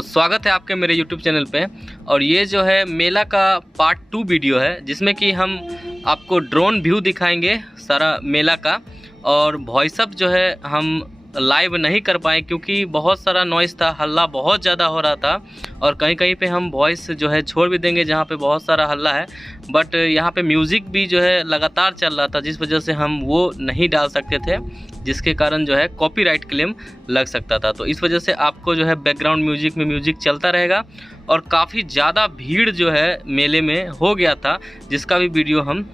तो स्वागत है आपके मेरे YouTube चैनल पे। और ये जो है मेला का पार्ट 2 वीडियो है, जिसमें कि हम आपको ड्रोन व्यू दिखाएंगे सारा मेला का। और वॉइस अप जो है हम लाइव नहीं कर पाए क्योंकि बहुत सारा नॉइज़ था, हल्ला बहुत ज़्यादा हो रहा था। और कहीं कहीं पे हम वॉइस जो है छोड़ भी देंगे जहाँ पे बहुत सारा हल्ला है, बट यहाँ पे म्यूज़िक भी जो है लगातार चल रहा था, जिस वजह से हम वो नहीं डाल सकते थे, जिसके कारण जो है कॉपीराइट क्लेम लग सकता था। तो इस वजह से आपको जो है बैकग्राउंड म्यूजिक में म्यूजिक चलता रहेगा। और काफ़ी ज़्यादा भीड़ जो है मेले में हो गया था, जिसका भी वीडियो हम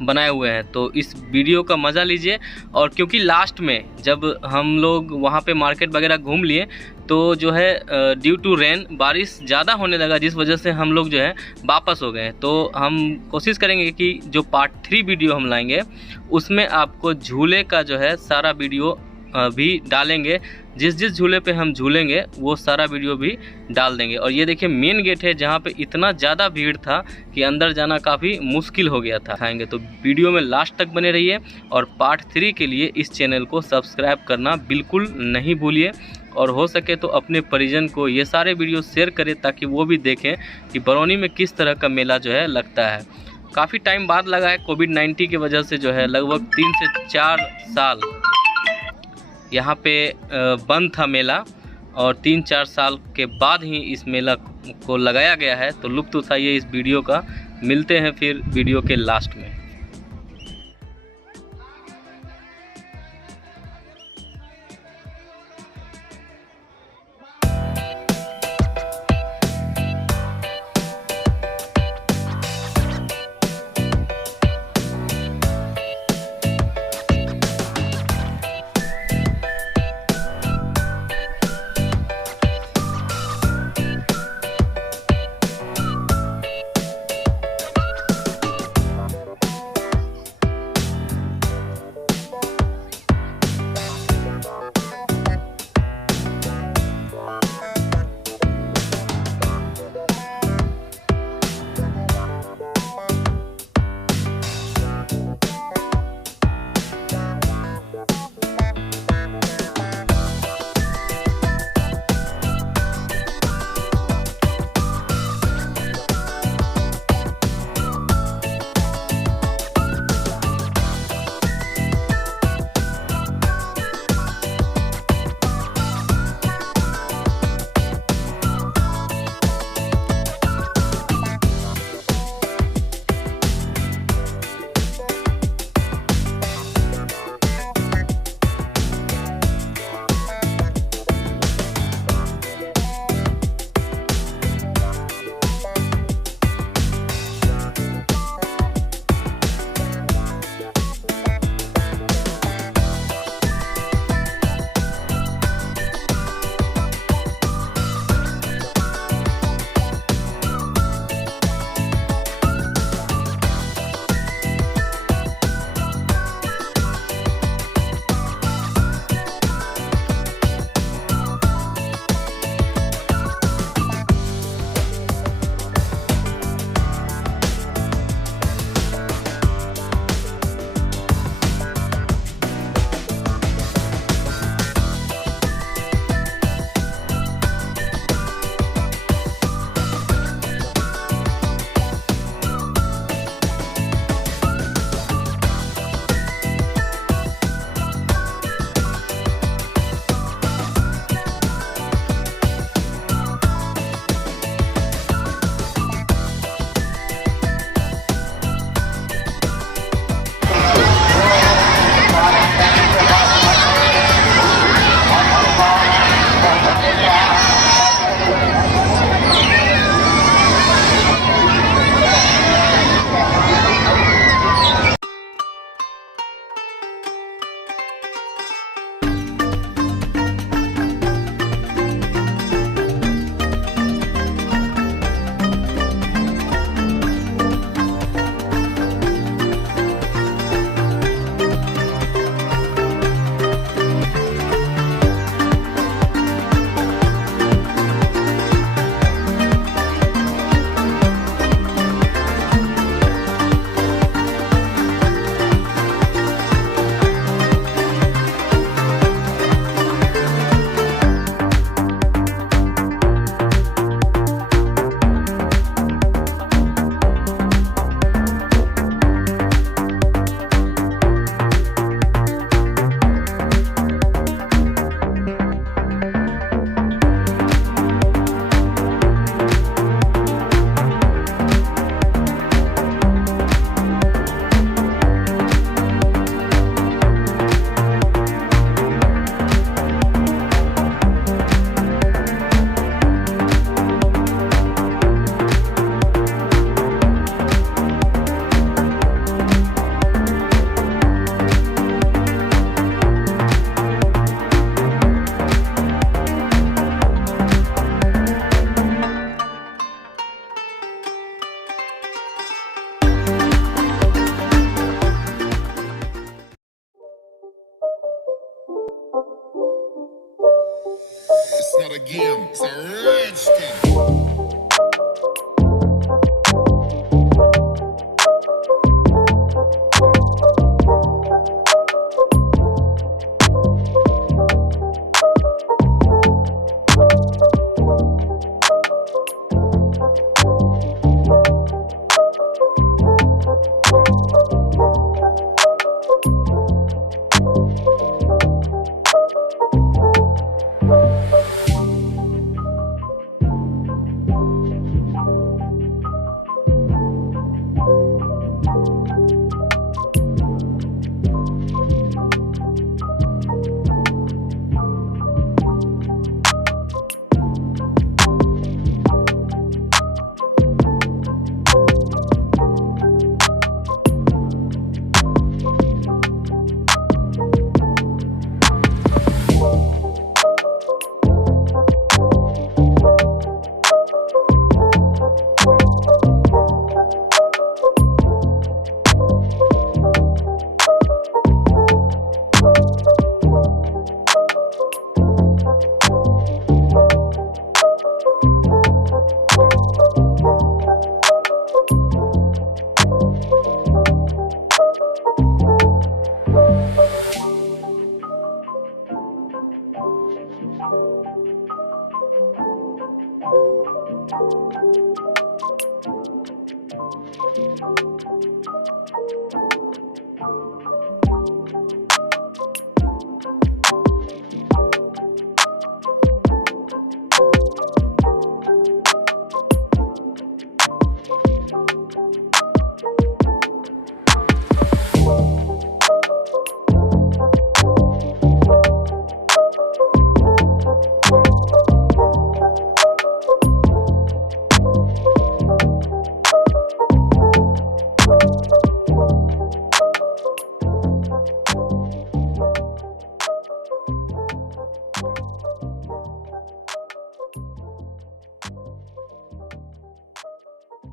बनाए हुए हैं। तो इस वीडियो का मज़ा लीजिए। और क्योंकि लास्ट में जब हम लोग वहाँ पे मार्केट वगैरह घूम लिए तो जो है ड्यू टू रेन बारिश ज़्यादा होने लगा, जिस वजह से हम लोग जो है वापस हो गए। तो हम कोशिश करेंगे कि जो पार्ट 3 वीडियो हम लाएंगे उसमें आपको झूले का जो है सारा वीडियो भी डालेंगे। जिस जिस झूले पे हम झूलेंगे वो सारा वीडियो भी डाल देंगे। और ये देखिए मेन गेट है जहाँ पे इतना ज़्यादा भीड़ था कि अंदर जाना काफ़ी मुश्किल हो गया था। आएंगे तो वीडियो में लास्ट तक बने रहिए। और पार्ट 3 के लिए इस चैनल को सब्सक्राइब करना बिल्कुल नहीं भूलिए। और हो सके तो अपने परिजन को ये सारे वीडियो शेयर करें ताकि वो भी देखें कि बरौनी में किस तरह का मेला जो है लगता है। काफ़ी टाइम बाद लगा है, कोविड-19 की वजह से जो है लगभग 3 से 4 साल यहाँ पे बंद था मेला। और 3-4 साल के बाद ही इस मेला को लगाया गया है। तो लुत्फ़ उठाइए इस वीडियो का। मिलते हैं फिर वीडियो के लास्ट में।